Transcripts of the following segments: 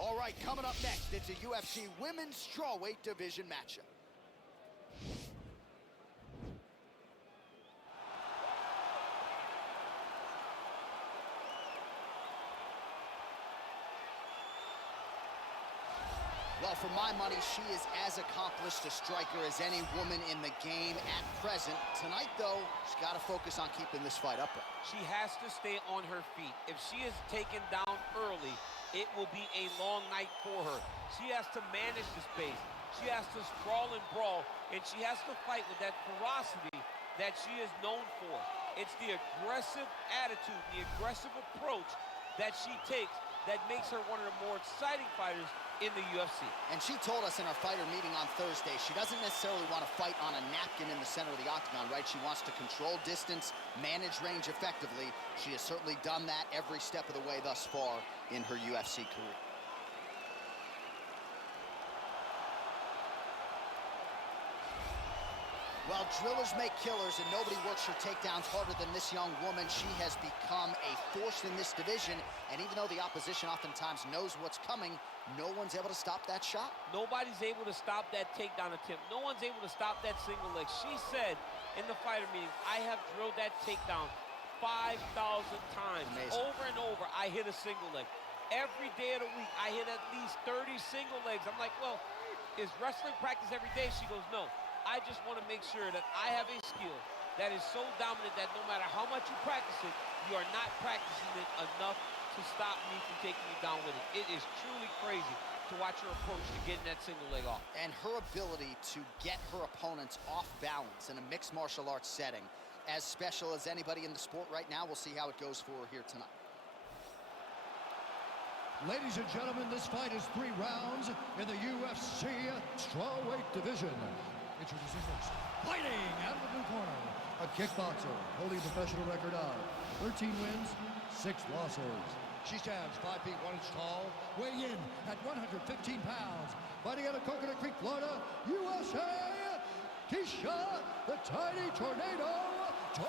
All right, coming up next, it's a UFC women's strawweight division matchup. Well, for my money, she is as accomplished a striker as any woman in the game at present. Tonight, though, she's got to focus on keeping this fight upright. She has to stay on her feet. If she is taken down early, it will be a long night for her. She has to manage the space. She has to sprawl and brawl, and she has to fight with that ferocity that she is known for. It's the aggressive attitude, the aggressive approach that she takes that makes her one of the more exciting fighters in the UFC. And she told us in our fighter meeting on Thursday, she doesn't necessarily want to fight on a napkin in the center of the octagon, right? She wants to control distance, manage range effectively. She has certainly done that every step of the way thus far in her UFC career. Well, drillers make killers, and nobody works her takedowns harder than this young woman. She has become a force in this division, and even though the opposition oftentimes knows what's coming, no one's able to stop that shot. Nobody's able to stop that takedown attempt. No one's able to stop that single leg. She said in the fighter meetings, I have drilled that takedown 5,000 times. Amazing. Over and over, I hit a single leg. Every day of the week, I hit at least 30 single legs. I'm like, well, is wrestling practice every day? She goes, no. I just want to make sure that I have a skill that is so dominant that no matter how much you practice it, you are not practicing it enough to stop me from taking you down with it. It is truly crazy to watch her approach to getting that single leg off. And her ability to get her opponents off balance in a mixed martial arts setting, as special as anybody in the sport right now. We'll see how it goes for her here tonight. Ladies and gentlemen, this fight is 3 rounds in the UFC strawweight division. Introducing first, fighting out of the blue corner, a kickboxer holding a professional record of 13 wins, 6 losses. She stands 5 feet 1 inch tall, weighing in at 115 pounds, fighting out of Coconut Creek, Florida, USA, Tecia the Tiny Tornado Torres.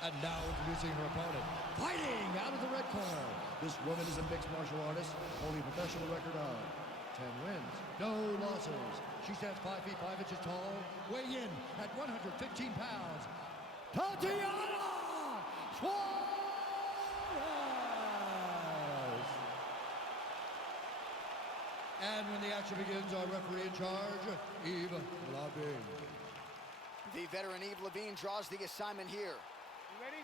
And now introducing her opponent, fighting out of the red corner. This woman is a mixed martial artist, holding a professional record of 10 wins, no losses. She stands 5 feet 5 inches tall, weighing in at 115 pounds. Tatiana Suarez. And when the action begins, our referee in charge, Yves Levine. The veteran Yves Levine draws the assignment here. You ready?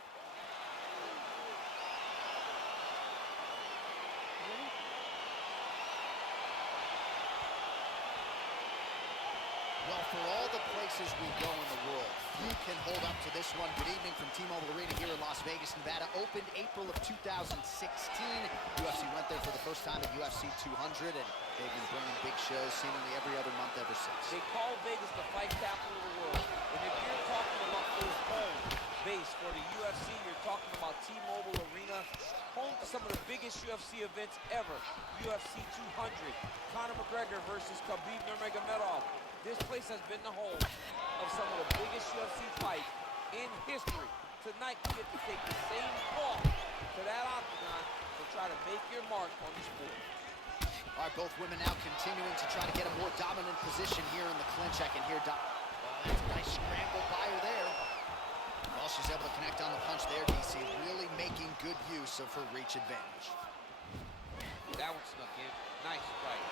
Well, for all the places we go in the world, few can hold up to this one. Good evening from T-Mobile Arena here in Las Vegas, Nevada. Opened April of 2016. UFC went there for the first time at UFC 200, and they've been bringing big shows seemingly every other month ever since. They call Vegas the fight capital of the world. And if you're talking about this home base for the UFC, you're talking about T-Mobile Arena, home to some of the biggest UFC events ever. UFC 200, Conor McGregor versus Khabib Nurmagomedov. This place has been the home of some of the biggest UFC fights in history. Tonight, you get to take the same walk to that octagon to try to make your mark on the sport. All right, both women now continuing to try to get a more dominant position here in the clinch. I can hear well, that's a nice scramble by her there. Well, she's able to connect on the punch there, DC, really making good use of her reach advantage. That one snuck in. Nice fight.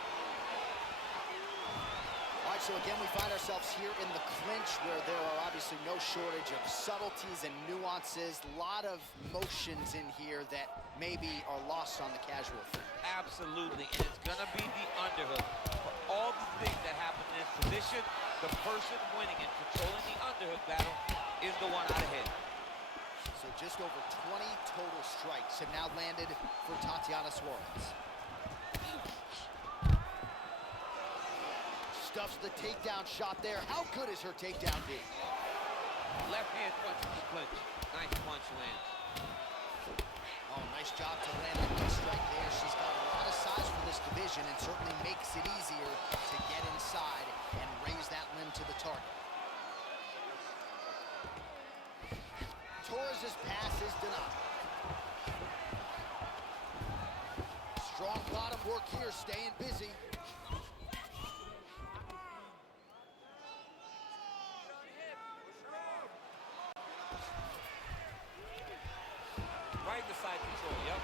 All right, so again, we find ourselves here in the clinch where there are obviously no shortage of subtleties and nuances. A lot of motions in here that maybe are lost on the casual fan. Absolutely, and it's gonna be the underhook. For all the things that happen in this position, the person winning and controlling the underhook battle is the one out ahead. So just over 20 total strikes have now landed for Tatiana Suarez. Stuffs the takedown shot there. How good is her takedown being? Left hand punch in the clinch. Nice punch lands. Oh, nice job to land the knee strike there. She's got a lot of size for this division and certainly makes it easier to get inside and raise that limb to the target. Torres' pass work here, staying busy. Right in the side control, yep.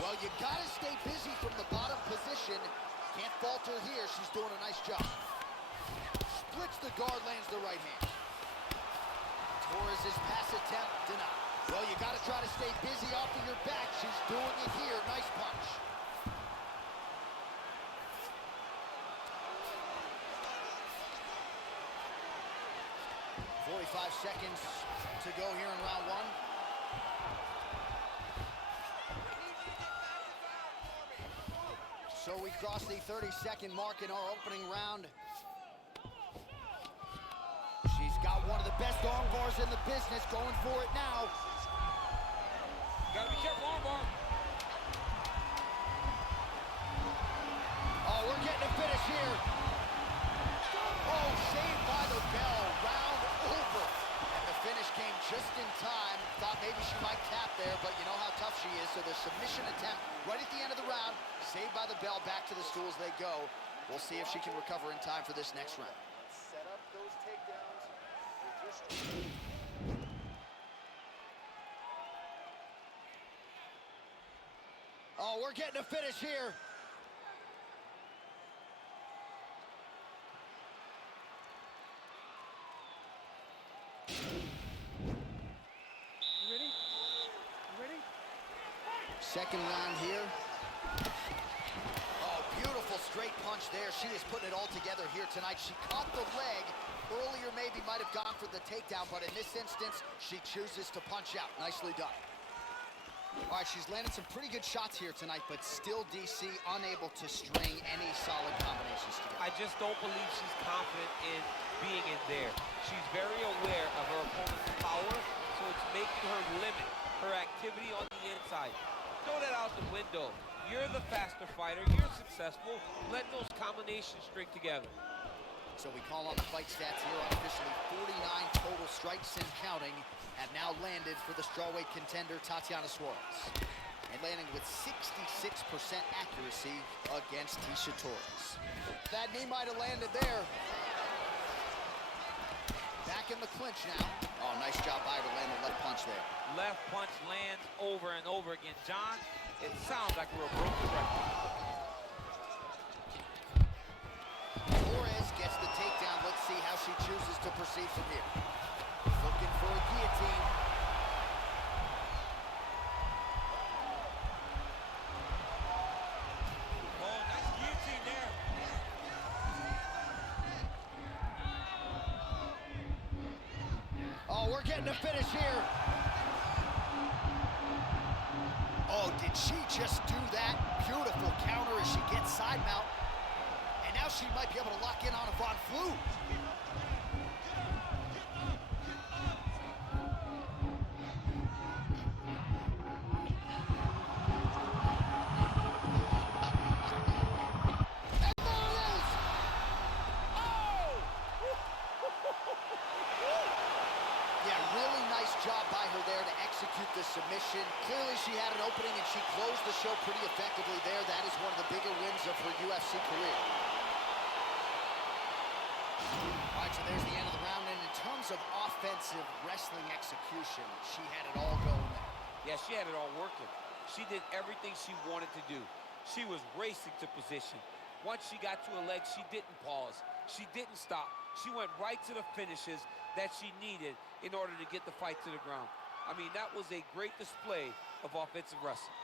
Well, you gotta stay busy from the bottom position. Can't falter here. She's doing a nice job. Splits the guard, lands the right hand. Torres' pass attempt denied. Well, you gotta try to stay busy off of your back. She's doing it here. Nice punch. "45 seconds to go here in round one." So we cross the 30-second mark in our opening round. She's got one of the best arm bars in the business, going for it now. You gotta be careful, armbar. Oh, we're getting a finish here. Oh, saved by the bell. Round over. And the finish came just in time. Thought maybe she might tap there, but you know how tough she is. So the submission attempt right at the end of the round. Saved by the bell. Back to the stools they go. We'll see if she can recover in time for this next round. Set up those takedowns with your Oh, we're getting a finish here. You ready? You ready? Second round here. Oh, beautiful straight punch there. She is putting it all together here tonight. She caught the leg. Earlier maybe might have gone for the takedown, but in this instance, she chooses to punch out. Nicely done. All right, she's landed some pretty good shots here tonight, but still, DC, unable to string any solid combinations together. I just don't believe she's confident in being in there. She's very aware of her opponent's power, so it's making her limit her activity on the inside. Throw that out the window. You're the faster fighter. You're successful. Let those combinations string together. So we call on the fight stats here. Unofficially, 49 total strikes and counting have now landed for the strawweight contender, Tatiana Suarez. And landing with 66% accuracy against Tecia Torres. That knee might have landed there. Back in the clinch now. Oh, nice job by her to land the left punch there. Left punch lands over and over again. John, it sounds like we're a broken record. Torres gets the takedown. Let's see how she chooses to proceed from here. Looking for a guillotine. Oh, nice guillotine there. Oh, we're getting a finish here. Oh, did she just do that? Beautiful counter as she gets side mount. And now she might be able to lock in on a Von Flue. Job by her there to execute the submission. Clearly she had an opening and she closed the show pretty effectively there. That is one of the bigger wins of her UFC career. All right, so there's the end of the round. And in terms of offensive wrestling execution, she had it all going there. Yeah, she had it all working. She did everything she wanted to do. She was racing to position. Once she got to a leg, she didn't pause. She didn't stop. She went right to the finishes that she needed in order to get the fight to the ground. I mean, that was a great display of offensive wrestling.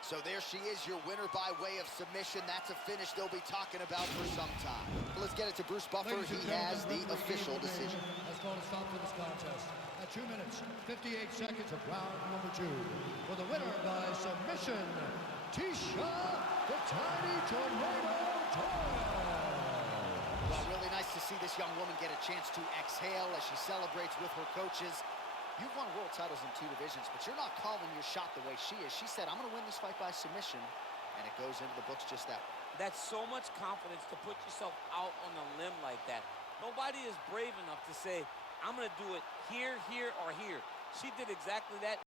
So there she is, your winner by way of submission. That's a finish they'll be talking about for some time. Let's get it to Bruce Buffer. He has the official decision. Has called a stop to this contest at 2 minutes, 58 seconds of round number 2. For the winner by submission, Tecia the Tiny Tornado Torres. Well, really nice to see this young woman get a chance to exhale as she celebrates with her coaches. You've won world titles in 2 divisions, but you're not calling your shot the way she is. She said, I'm going to win this fight by submission, and it goes into the books just that way. That's so much confidence to put yourself out on a limb like that. Nobody is brave enough to say, I'm going to do it here, here, or here. She did exactly that.